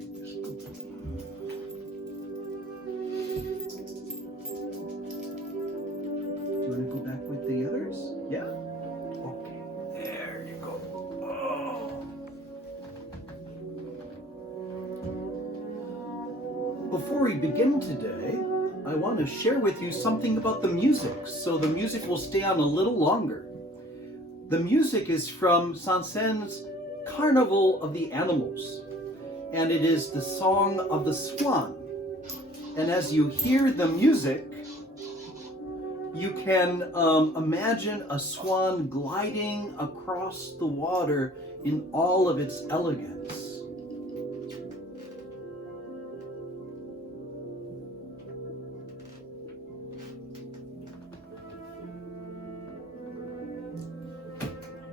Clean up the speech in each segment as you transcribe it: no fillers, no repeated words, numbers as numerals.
Do you want to go back with the others? Yeah? Okay, there you go. Oh. Before we begin today, I want to share with you something about the music, so the music will stay on a little longer. The music is from Saint-Saëns' Carnival of the Animals, and it is the song of the swan. And as you hear the music, you can imagine a swan gliding across the water in all of its elegance.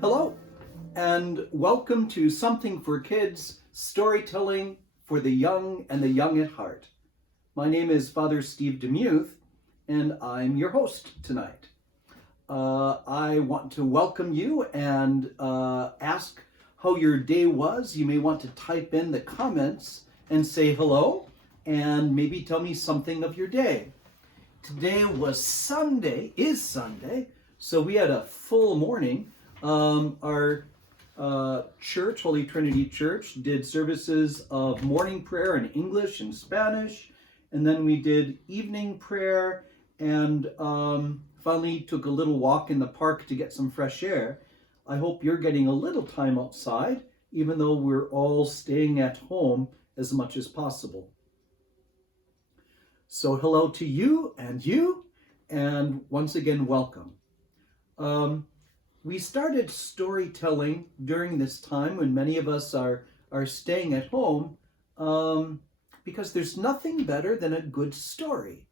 Hello, and welcome to Something for Kids, storytelling for the young and the young at heart. My name is Father Steve Demuth, and I'm your host tonight. I want to welcome you and ask how your day was. You may want to type in the comments and say hello, and maybe tell me something of your day. Today is Sunday, so we had a full morning. Our church, Holy Trinity Church, did services of morning prayer in English and Spanish, and then we did evening prayer, and finally took a little walk in the park to get some fresh air. I hope you're getting a little time outside, even though we're all staying at home as much as possible. So hello to you, and once again, welcome. We started storytelling during this time when many of us are staying at home because there's nothing better than a good story.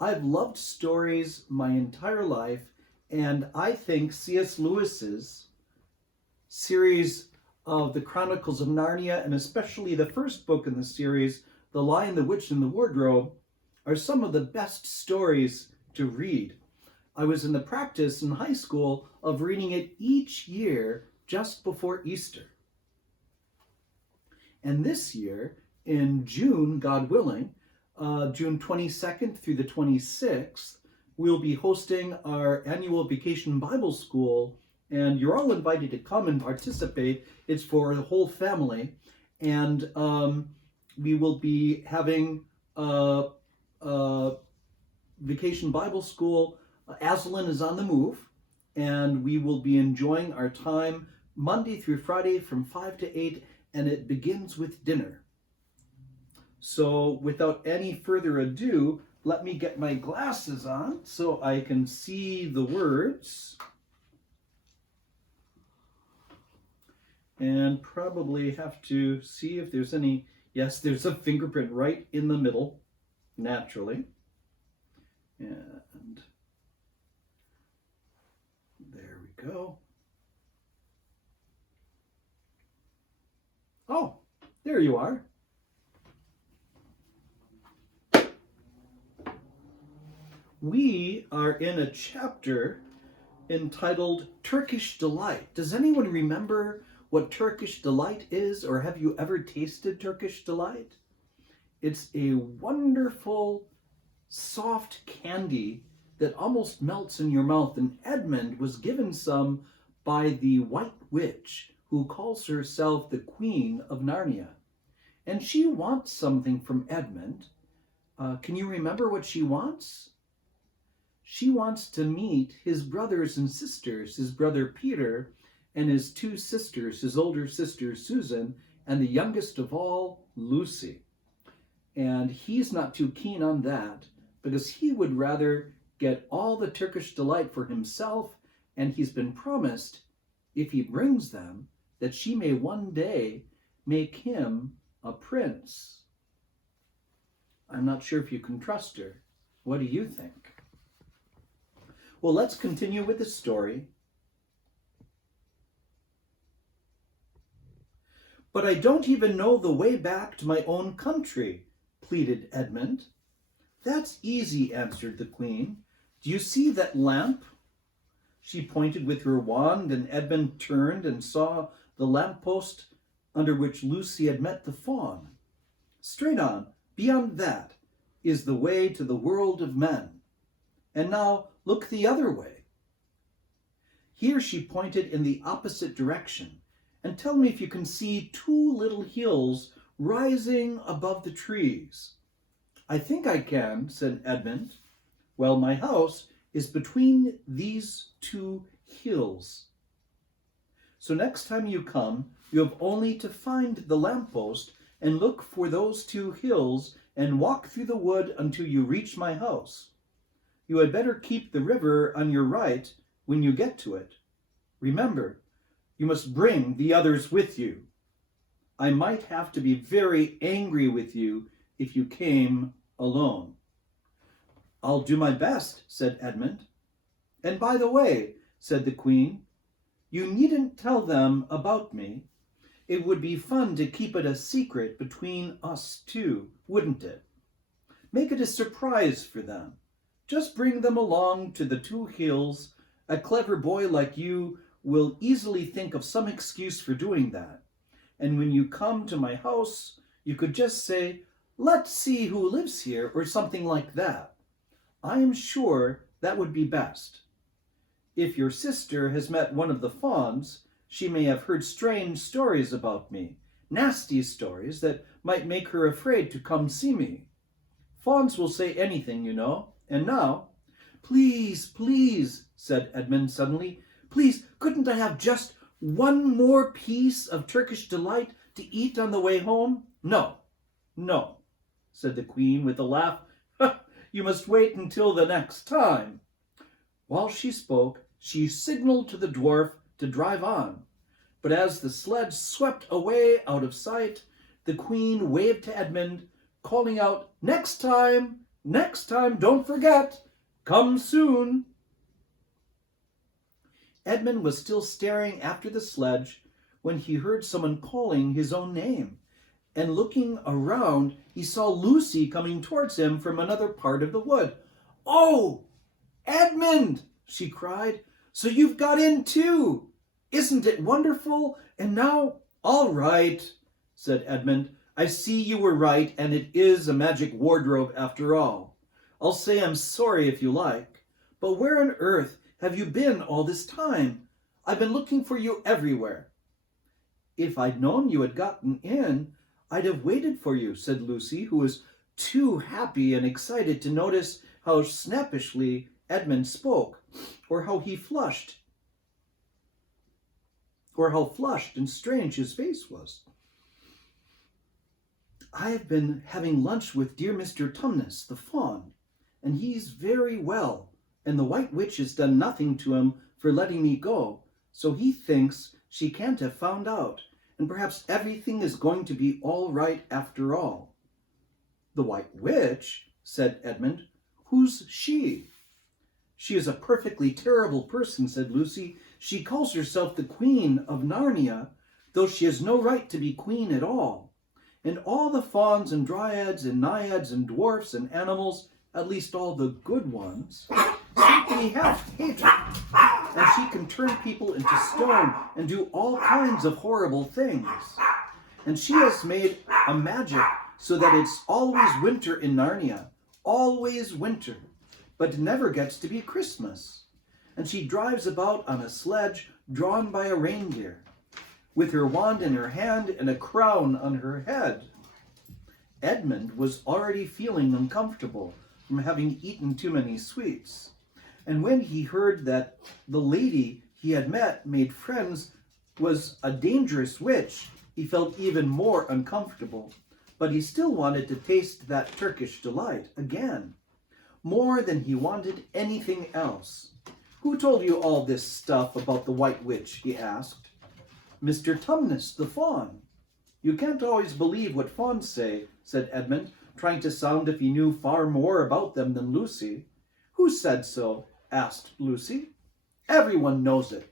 I've loved stories my entire life, and I think C.S. Lewis's series of the Chronicles of Narnia, and especially the first book in the series, The Lion, the Witch, and the Wardrobe, are some of the best stories to read. I was in the practice in high school of reading it each year just before Easter. And this year, in June, God willing, June 22nd through the 26th, we'll be hosting our annual Vacation Bible School, and you're all invited to come and participate. It's for the whole family, and we will be having Vacation Bible School. Aslan is on the move, and we will be enjoying our time Monday through Friday from 5 to 8, and it begins with dinner. So without any further ado, let me get my glasses on so I can see the words. And probably have to see if there's any, yes, there's a fingerprint right in the middle, naturally. And there we go. Oh, there you are. We are in a chapter entitled Turkish Delight. Does anyone remember what Turkish Delight is, or have you ever tasted Turkish Delight? It's a wonderful, soft candy that almost melts in your mouth, and Edmund was given some by the White Witch, who calls herself the Queen of Narnia. And she wants something from Edmund. Can you remember what she wants? She wants to meet his brothers and sisters, his brother Peter and his two sisters, his older sister Susan, and the youngest of all, Lucy. And he's not too keen on that, because he would rather get all the Turkish Delight for himself, and he's been promised, if he brings them, that she may one day make him a prince. I'm not sure if you can trust her. What do you think? Well, let's continue with the story. But I don't even know the way back to my own country, pleaded Edmund. That's easy, answered the Queen. Do you see that lamp? She pointed with her wand, and Edmund turned and saw the lamppost under which Lucy had met the fawn. Straight on, beyond that, is the way to the world of men. And now look the other way. Here she pointed in the opposite direction, and tell me if you can see two little hills rising above the trees. I think I can, said Edmund. Well, my house is between these two hills. So next time you come, you have only to find the lamppost and look for those two hills and walk through the wood until you reach my house. You had better keep the river on your right when you get to it. Remember, you must bring the others with you. I might have to be very angry with you if you came alone. I'll do my best, said Edmund. And by the way, said the Queen, you needn't tell them about me. It would be fun to keep it a secret between us two, wouldn't it? Make it a surprise for them. Just bring them along to the two hills. A clever boy like you will easily think of some excuse for doing that. And when you come to my house, you could just say, let's see who lives here, or something like that. I am sure that would be best. If your sister has met one of the fawns, she may have heard strange stories about me, nasty stories that might make her afraid to come see me. Fawns will say anything, you know. And now, please, please, said Edmund suddenly, please, couldn't I have just one more piece of Turkish delight to eat on the way home? No, no, said the Queen with a laugh. You must wait until the next time. While she spoke, she signaled to the dwarf to drive on. But as the sledge swept away out of sight, the Queen waved to Edmund, calling out, next time, don't forget, come soon. Edmund was still staring after the sledge when he heard someone calling his own name. And looking around, he saw Lucy coming towards him from another part of the wood. Oh, Edmund, she cried, so you've got in too. Isn't it wonderful? And now, all right, said Edmund. I see you were right, and it is a magic wardrobe after all. I'll say I'm sorry if you like, but where on earth have you been all this time? I've been looking for you everywhere. If I'd known you had gotten in, I'd have waited for you, said Lucy, who was too happy and excited to notice how snappishly Edmund spoke, or how flushed and strange his face was. I have been having lunch with dear Mr. Tumnus, the fawn, and he's very well, and the White Witch has done nothing to him for letting me go, so he thinks she can't have found out, and perhaps everything is going to be all right after all. The White Witch, said Edmund. Who's she? She is a perfectly terrible person, said Lucy. She calls herself the Queen of Narnia, though she has no right to be queen at all. And all the fauns and dryads and naiads and dwarfs and animals, at least all the good ones, simply hate her. And she can turn people into stone and do all kinds of horrible things. And she has made a magic so that it's always winter in Narnia, always winter, but it never gets to be Christmas. And she drives about on a sledge drawn by a reindeer, with her wand in her hand and a crown on her head. Edmund was already feeling uncomfortable from having eaten too many sweets. And when he heard that the lady he had met made friends was a dangerous witch, he felt even more uncomfortable. But he still wanted to taste that Turkish delight again, more than he wanted anything else. Who told you all this stuff about the White Witch? He asked. Mr. Tumnus, the fawn. You can't always believe what fawns say, said Edmund, trying to sound if he knew far more about them than Lucy. Who said so? Asked Lucy. Everyone knows it,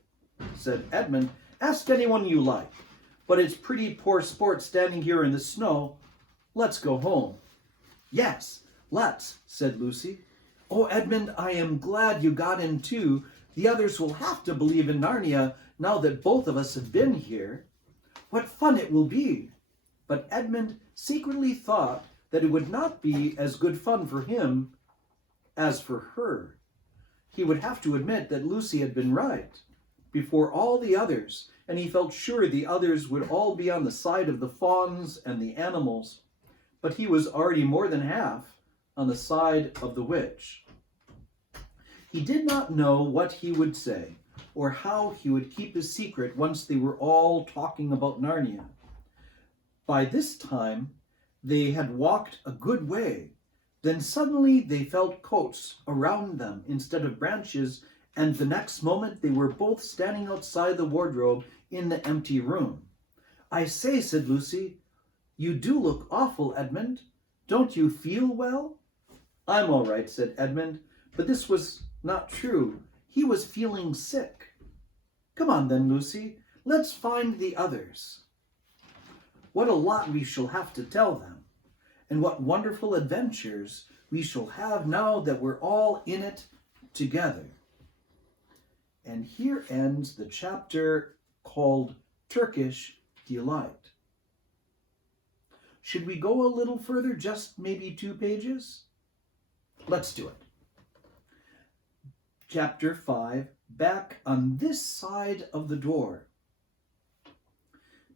said Edmund. Ask anyone you like. But it's pretty poor sport standing here in the snow. Let's go home. Yes, let's, said Lucy. Oh, Edmund, I am glad you got in too. The others will have to believe in Narnia now that both of us have been here. What fun it will be. But Edmund secretly thought that it would not be as good fun for him as for her. He would have to admit that Lucy had been right before all the others, and he felt sure the others would all be on the side of the fawns and the animals, but he was already more than half on the side of the witch. He did not know what he would say, or how he would keep his secret once they were all talking about Narnia. By this time, they had walked a good way. Then suddenly they felt coats around them instead of branches, and the next moment they were both standing outside the wardrobe in the empty room. "I say," said Lucy, "you do look awful, Edmund. Don't you feel well?" "I'm all right," said Edmund, but this was not true. He was feeling sick. "Come on then, Lucy. Let's find the others. What a lot we shall have to tell them, and what wonderful adventures we shall have now that we're all in it together." And here ends the chapter called Turkish Delight. Should we go a little further, just maybe 2 pages? Let's do it. Chapter 5, back on this side of the door.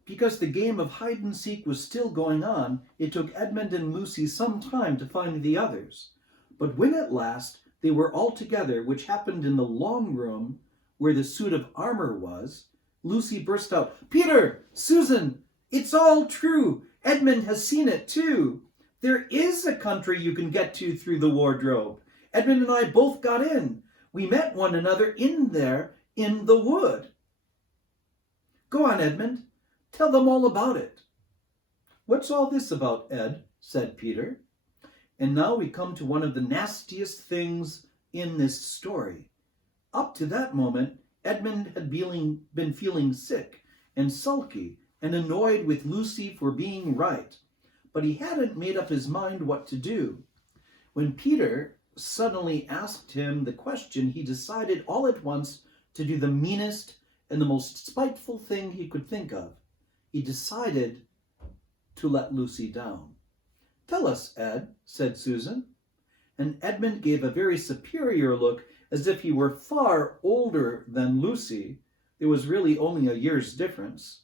Because the game of hide-and-seek was still going on, it took Edmund and Lucy some time to find the others. But when at last they were all together, which happened in the long room where the suit of armor was, Lucy burst out, "Peter! Susan! It's all true! Edmund has seen it too! There is a country you can get to through the wardrobe. Edmund and I both got in. We met one another in there in the wood." "Go on, Edmund. Tell them all about it." "What's all this about, Ed?" said Peter. And now we come to one of the nastiest things in this story. Up to that moment, Edmund had been feeling sick and sulky and annoyed with Lucy for being right, but he hadn't made up his mind what to do. When Peter suddenly asked him the question, he decided all at once to do the meanest and the most spiteful thing he could think of. He decided to let Lucy down. "Tell us, Ed," said Susan. And Edmund gave a very superior look, as if he were far older than Lucy. There was really only a year's difference.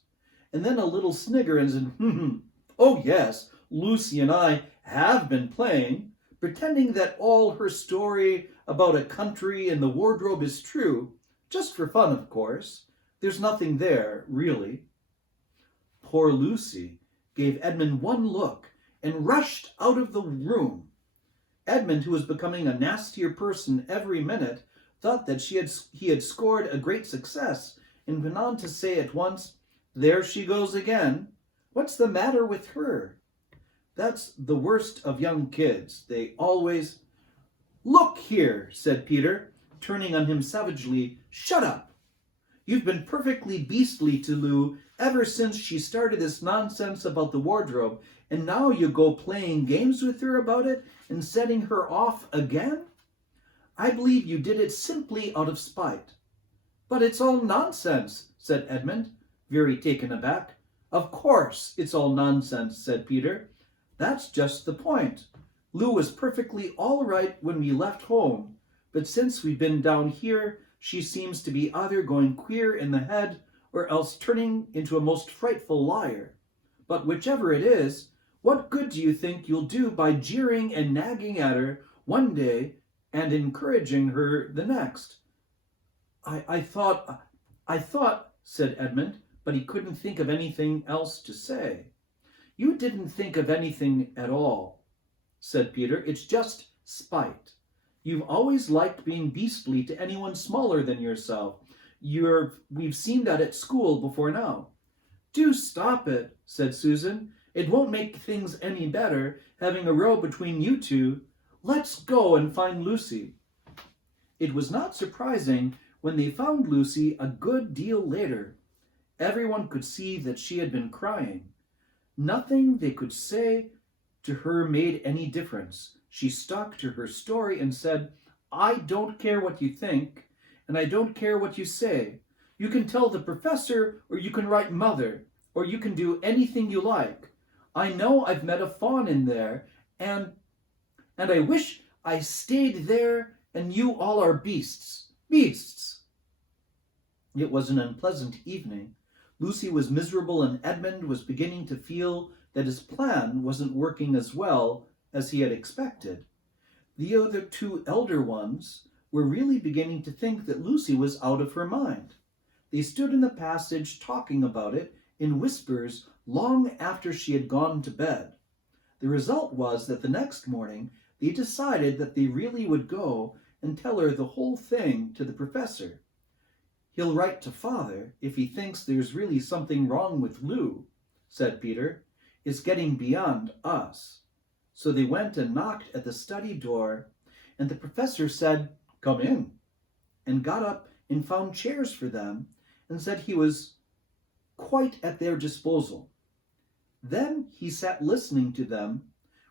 And then a little snigger and said, "Oh yes, Lucy and I have been playing," pretending that all her story about a country and the wardrobe is true, just for fun, of course. There's nothing there, really. Poor Lucy gave Edmund one look and rushed out of the room. Edmund, who was becoming a nastier person every minute, thought that he had scored a great success, and went on to say at once, "There she goes again. What's the matter with her? That's the worst of young kids. They always—" "Look here," said Peter, turning on him savagely. "Shut up. You've been perfectly beastly to Lou ever since she started this nonsense about the wardrobe, and now you go playing games with her about it and setting her off again? I believe you did it simply out of spite." "But it's all nonsense," said Edmund, very taken aback. "Of course it's all nonsense," said Peter. "That's just the point. Lou was perfectly all right when we left home, but since we've been down here, she seems to be either going queer in the head or else turning into a most frightful liar. But whichever it is, what good do you think you'll do by jeering and nagging at her one day and encouraging her the next?" I thought, said Edmund, but he couldn't think of anything else to say. "You didn't think of anything at all," said Peter. "It's just spite. You've always liked being beastly to anyone smaller than yourself. We've seen that at school before now." "Do stop it," said Susan. "It won't make things any better, having a row between you two. Let's go and find Lucy." It was not surprising when they found Lucy a good deal later. Everyone could see that she had been crying. Nothing they could say to her made any difference. She stuck to her story and said, "I don't care what you think, and I don't care what you say. You can tell the professor, or you can write Mother, or you can do anything you like. I know I've met a fawn in there, and I wish I stayed there, and you all are beasts. Beasts! It was an unpleasant evening. Lucy was miserable, and Edmund was beginning to feel that his plan wasn't working as well as he had expected. The other two elder ones were really beginning to think that Lucy was out of her mind. They stood in the passage talking about it in whispers long after she had gone to bed. The result was that the next morning they decided that they really would go and tell her the whole thing to the professor. He'll write to Father if he thinks there's really something wrong with Lou, said Peter. It's getting beyond us. So they went and knocked at the study door, and the professor said, "Come in," and got up and found chairs for them and said he was quite at their disposal. Then he sat listening to them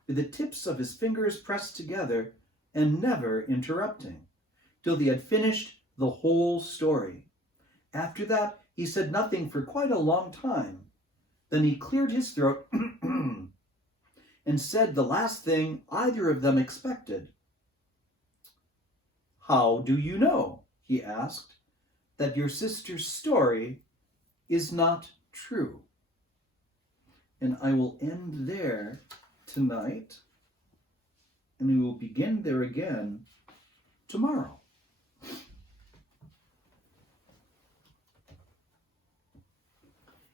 with the tips of his fingers pressed together and never interrupting, till they had finished the whole story. After that, he said nothing for quite a long time. Then he cleared his throat and said the last thing either of them expected. "How do you know," he asked, "that your sister's story is not true?" And I will end there tonight, and we will begin there again tomorrow.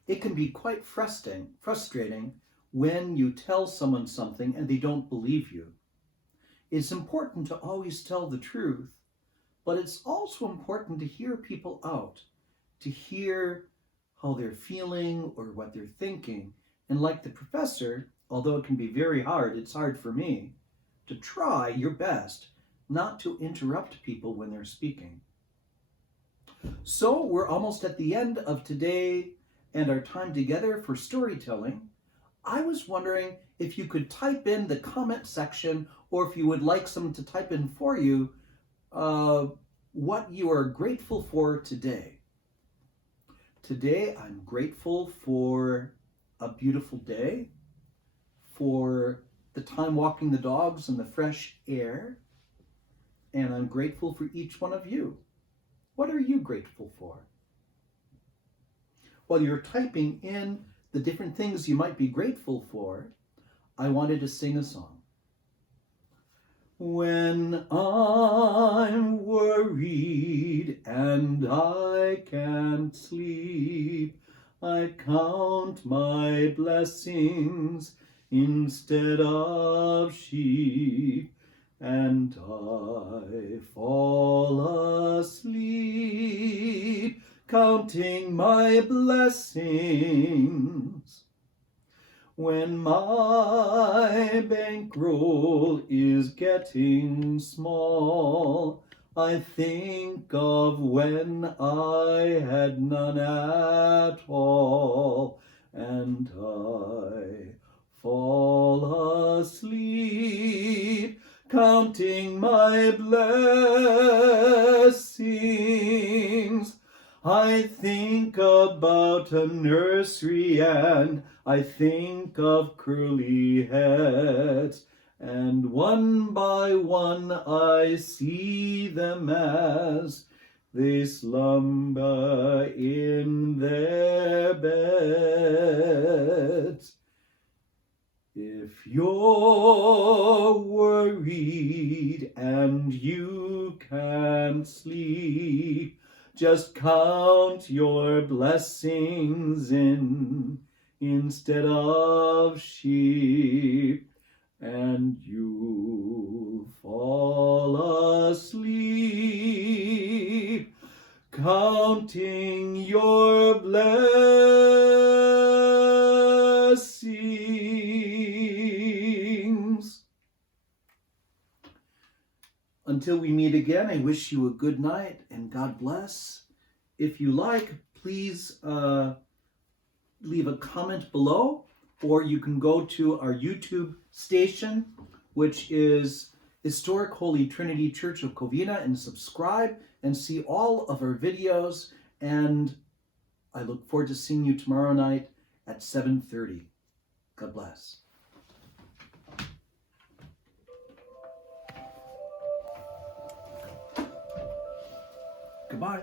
It can be quite frustrating when you tell someone something and they don't believe you. It's important to always tell the truth, but it's also important to hear people out, to hear how they're feeling or what they're thinking. And like the professor, although it can be very hard, it's hard for me, to try your best not to interrupt people when they're speaking. So we're almost at the end of today and our time together for storytelling. I was wondering if you could type in the comment section, or if you would like someone to type in for you, what you are grateful for today. Today, I'm grateful for a beautiful day, for the time walking the dogs in the fresh air, and I'm grateful for each one of you. What are you grateful for? While you're typing in the different things you might be grateful for, I wanted to sing a song. When I'm worried and I can't sleep, I count my blessings instead of sheep, and I fall asleep counting my blessings. When my bankroll is getting small, I think of when I had none at all, and I fall asleep counting my blessings. I think about a nursery and I think of curly heads, and one by one I see them as they slumber in their beds. If you're worried and you can't sleep, just count your blessings instead of sheep, and you'll fall asleep counting your blessings. Until we meet again, I wish you a good night and God bless. If you like, please leave a comment below, or you can go to our YouTube station, which is Historic Holy Trinity Church of Covina, and subscribe and see all of our videos. And I look forward to seeing you tomorrow night at 7:30. God bless. Goodbye.